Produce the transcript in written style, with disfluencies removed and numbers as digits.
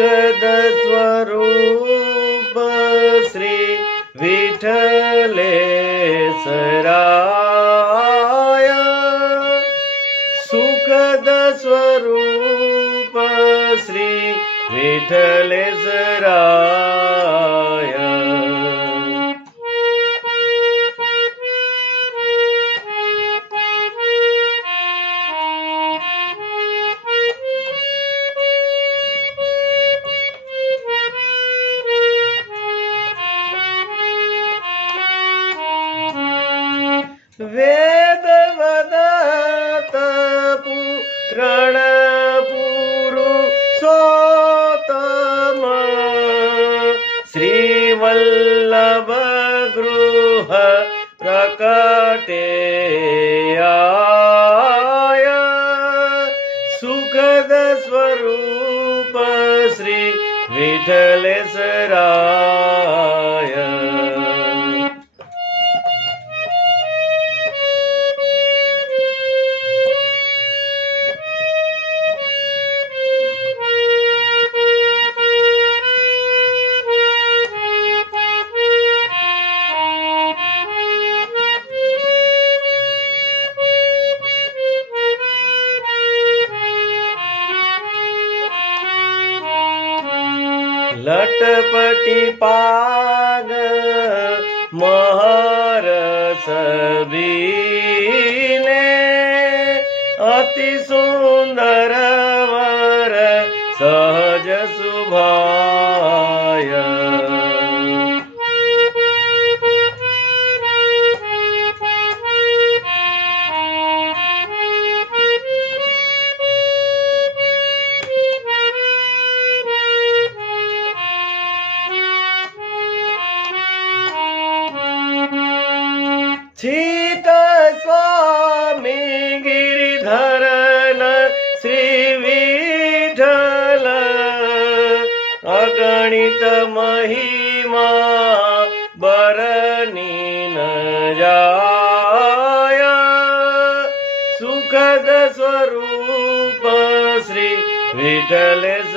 सुखद स्वरूप श्री विठ्ठलेश्वराय सुखद स्वरूप श्री विठ्ठलेश्वराय वेद वदत पुराण पुरुषोत्तम श्रीवल्लभ गृह प्रकटेयाय सुखद स्वरूप श्री विठ्ठलेश्वराय लटपटी पाग महरस बीने अति सुंदर वर सहज सुभाय चित स्वामी गिरिधरन श्री विठ्ठल अगणित महिमा बरनी न जाय सुखद स्वरूप श्री विठ्ठलेश्वराय